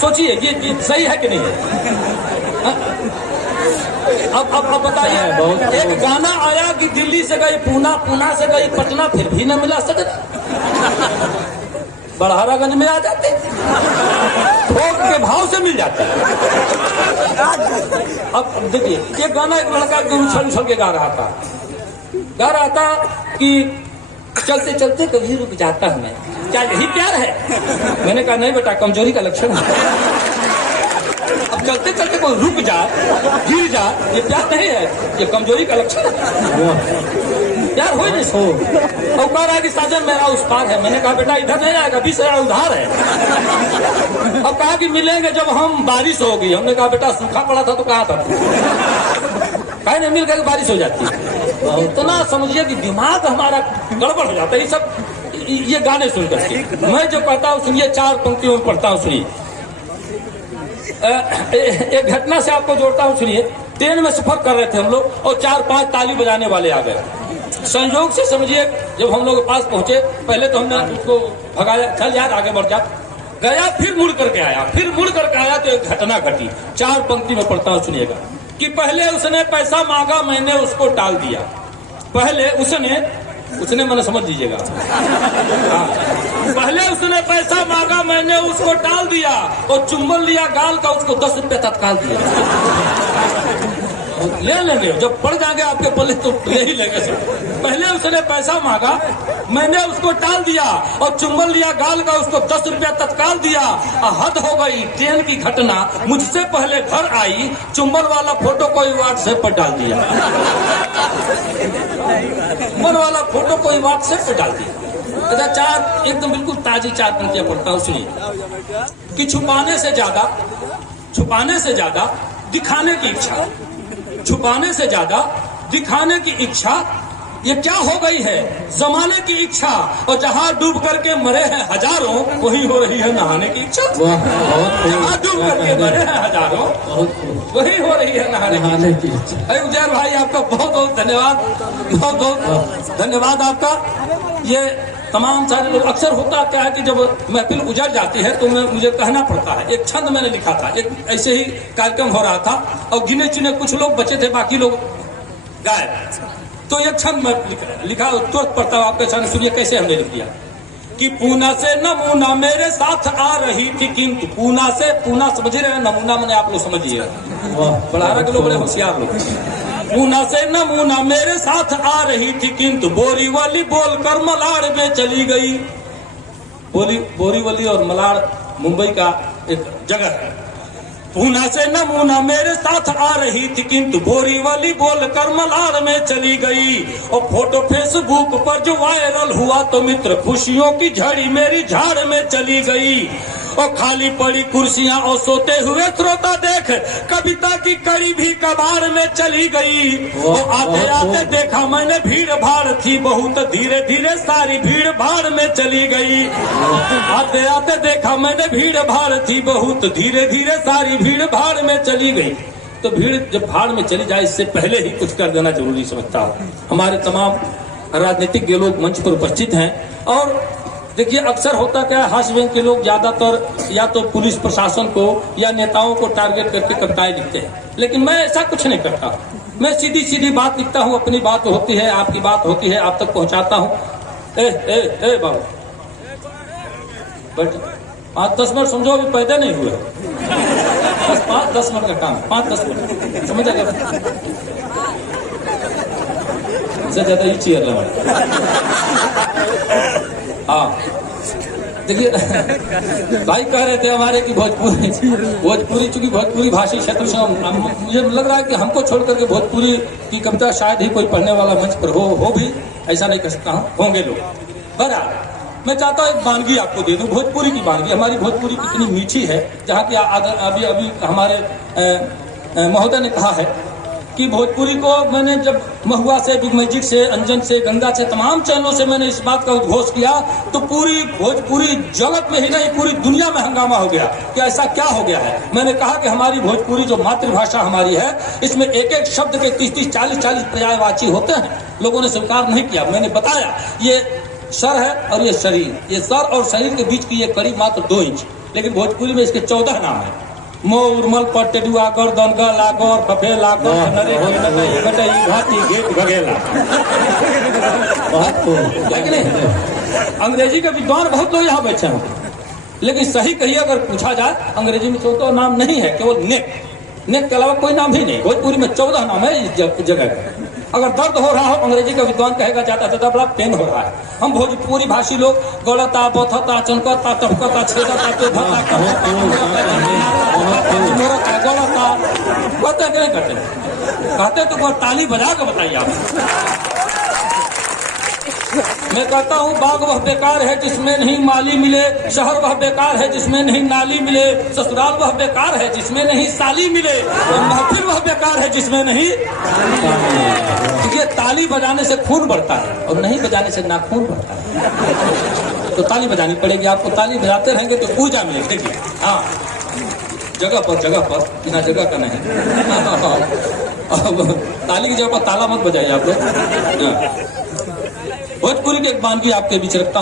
सोचिए ये सही है कि नहीं है? अब बताइए, एक गाना आया कि दिल्ली से गई पूना, पूना से गई पटना, फिर भी न मिला सकता। बड़हरागंज में आ जाते, थोक के भाव से मिल जाते। अब देखिए, ये गाना एक लड़का उछल उछल के गा रहा था कि चलते चलते कभी रुक जाता हूं मैं, क्या यही प्यार है? मैंने कहा नहीं बेटा, कमजोरी का लक्षण है। अब चलते चलते कोई रुक जा, गिर जा, ये प्यार नहीं है, ये कमजोरी का लक्षण है। प्यार हो नहीं सो। और कह रहा है कि साजन मेरा उस पार है। मैंने कहा बेटा इधर नहीं आएगा, 20,000 उधार है। अब कहा कि मिलेंगे जब हम बारिश होगी। हमने कहा बेटा सूखा पड़ा था तो कहा था, कहीं नहीं मिल गया, बारिश हो जाती है। इतना समझिए कि दिमाग हमारा गड़बड़ हो जाता है ये सब, ये गाने सुन करके। मैं जो कहता हूँ सुनिए, 4 पंक्तियों में पढ़ता हूँ, सुनिए। एक घटना से आपको जोड़ता हूँ, सुनिए। ट्रेन में सफर कर रहे थे हम लोग और 4-5 ताली बजाने वाले आ गए। संयोग से समझिए, जब हम लोग के पास पहुंचे, पहले तो हमने उसको भगाया, चल यार आगे बढ़ जा। गया, फिर मुड़ करके आया तो एक घटना घटी। 4 पंक्ति में पढ़ता हूँ, सुनिएगा। कि पहले उसने पैसा मांगा, मैंने उसको टाल दिया। पहले उसने मैंने समझ लीजिएगा, हाँ। पहले उसने पैसा मांगा, मैंने उसको टाल दिया और चुम्बन लिया गाल का, उसको 10 रुपये तत्काल दिया। ले लेंगे, जब पड़ जाएंगे आपके पल्ले तो ले ही लेंगे सर। पहले उसने पैसा मांगा, मैंने उसको टाल दिया और चुम्बन लिया गाल का, उसको 10 रुपया तत्काल दिया। हद हो गई, ट्रेन की घटना मुझसे पहले घर आई, चुम्बन वाला फोटो को व्हाट्सएप पर डाल दिया। चुम्बन वाला फोटो को व्हाट्सएप पर डाल दिया। अच्छा, 4 एकदम बिल्कुल ताजी 4 पंक्तियां पढ़ता हूँ, सुनिए। कि छुपाने से ज्यादा दिखाने की इच्छा, छुपाने से ज्यादा दिखाने की इच्छा, ये क्या हो गई है जमाने की इच्छा। और जहाँ डूब करके मरे हैं हजारों, वही हो रही है नहाने की इच्छा। जहाँ डूब करके मरे हैं हजारों, वही हो रही है नहाने की इच्छा। अरे उजैर भाई, आपका बहुत बहुत धन्यवाद, बहुत बहुत धन्यवाद आपका। ये तमाम सारे लोग, अक्सर होता क्या है कि जब महफिल उजड़ जाती है तो मुझे कहना पड़ता है। एक छंद मैंने लिखा था, एक ऐसे ही कार्यक्रम हो रहा था और गिने चुने कुछ लोग बचे थे, बाकी लोग गायब। तो एक छंद मैं लिखा, तुरंत पढ़ता हूँ आपके सामने, सुनिए कैसे हमने लिख दिया। कि पूना से नमूना मेरे साथ आ रही थी, किंतु पूना समझ रहे हैं, नमूना मैंने आप लोग समझिए, बढ़ारा के लोग बड़े होशियार लोग। पूना से नमूना मेरे साथ आ रही थी, किंतु बोरीवली बोलकर मलाड़ में चली गई। बोरीवली और मलाड़ मुंबई का एक जगह है। पूना से नमूना मेरे साथ आ रही थी, किंतु बोरीवली बोलकर मलाड़ में चली गई। और फोटो फेसबुक पर जो वायरल हुआ तो मित्र खुशियों की झड़ी मेरी झाड़ में चली गई। और खाली पड़ी कुर्सियां और सोते हुए श्रोता देख, कविता की कड़ी भी कबाड़ में चली गई। और आते आते देखा मैंने भीड़ भाड़ थी बहुत, धीरे धीरे सारी भीड़ भाड़ में चली गई। आते आते देखा मैंने भीड़ भाड़ थी बहुत, धीरे धीरे सारी भीड़ भाड़ में चली गई। तो भीड़ जब भाड़ में चली जाए, इससे पहले ही कुछ कर देना जरूरी समझता हूँ। हमारे तमाम राजनीतिक लोग मंच पर उपस्थित हैं। और देखिए, अक्सर होता क्या है, हास्य व्यंग के लोग ज्यादातर या तो पुलिस प्रशासन को या नेताओं को टारगेट करके कविताएं लिखते हैं, लेकिन मैं ऐसा कुछ नहीं करता। मैं सीधी सीधी बात लिखता हूँ, अपनी बात होती है, आपकी बात होती है, आप तक पहुँचाता हूँ। ए बाबू बैठ, 5-10 मिनट समझो, अभी पैदा नहीं हुए, 5-10 मिनट का काम, 5-10 मिनट समझ आ गया। इससे ज्यादा ही चेयर लगा। हाँ, देखिए भाई कह रहे थे हमारे कि भोजपुरी चूंकि भोजपुरी भाषी क्षेत्र से मुझे लग रहा है कि हमको छोड़ करके भोजपुरी की कविता शायद ही कोई पढ़ने वाला मंच पर हो भी, ऐसा नहीं कह सकता हूँ, होंगे लोग। बहरहाल मैं चाहता हूँ एक वानगी आपको दे दूं, भोजपुरी की वानगी। हमारी भोजपुरी कितनी मीठी है, जहाँ की अभी हमारे महोदय ने कहा है कि भोजपुरी को मैंने जब महुआ से, बिग मैजिक से, अंजन से, गंगा से, तमाम चैनलों से मैंने इस बात का उद्घोष किया तो पूरी भोजपुरी जगत में ही नहीं पूरी दुनिया में हंगामा हो गया कि ऐसा क्या हो गया है। मैंने कहा कि हमारी भोजपुरी जो मातृभाषा हमारी है, इसमें एक एक शब्द के 30-30, 40-40 पर्यायवाची होते हैं। लोगों ने स्वीकार नहीं किया। मैंने बताया ये सर है और ये शरीर, ये सर और शरीर के बीच की ये कड़ी मात्र 2 इंच। लेकिन भोजपुरी में इसके 14 नाम है। मो उर्मल पटेडुआ कर दनगा लागोर फफे लागोर नरे नरे गटई घाटी गेट भगेला। है कि नहीं? अंग्रेजी का विद्वान बहुत लोग यहाँ बैठे हैं, लेकिन सही कहिए अगर पूछा जाए अंग्रेजी में 14 नाम नहीं है, केवल नेक। नेक के अलावा कोई नाम ही नहीं। भोजपुरी में 14 नाम है इस जगह का। अगर दर्द हो रहा हो अंग्रेजी का विद्वान कहेगा जाता जाता बड़ा पेन हो रहा है। हम भोजपुरी भाषी लोग गलता बथता चनकता टपकता छेदता पेधता गलता कहते नहीं कहते? कहते तो वो ताली बजा के बताइए आप। मैं कहता हूँ बाग वह बेकार है जिसमें नहीं माली मिले, शहर वह बेकार है जिसमें नहीं नाली मिले, ससुराल वह बेकार है जिसमें नहीं साली मिले, और महफिल वह बेकार है जिसमें नहीं। ये ताली बजाने से खून बढ़ता है और नहीं बजाने से नाखून बढ़ता है। तो ताली बजानी पड़ेगी आपको। ताली बजाते रहेंगे तो ऊर्जा मिलेगी। हाँ, जगह पर बिना जगह का नहीं। अब ताली की जगह पर ताला मत बजाइए आप लोग। भोजपुरी के एक बानगी आपके बीच रखता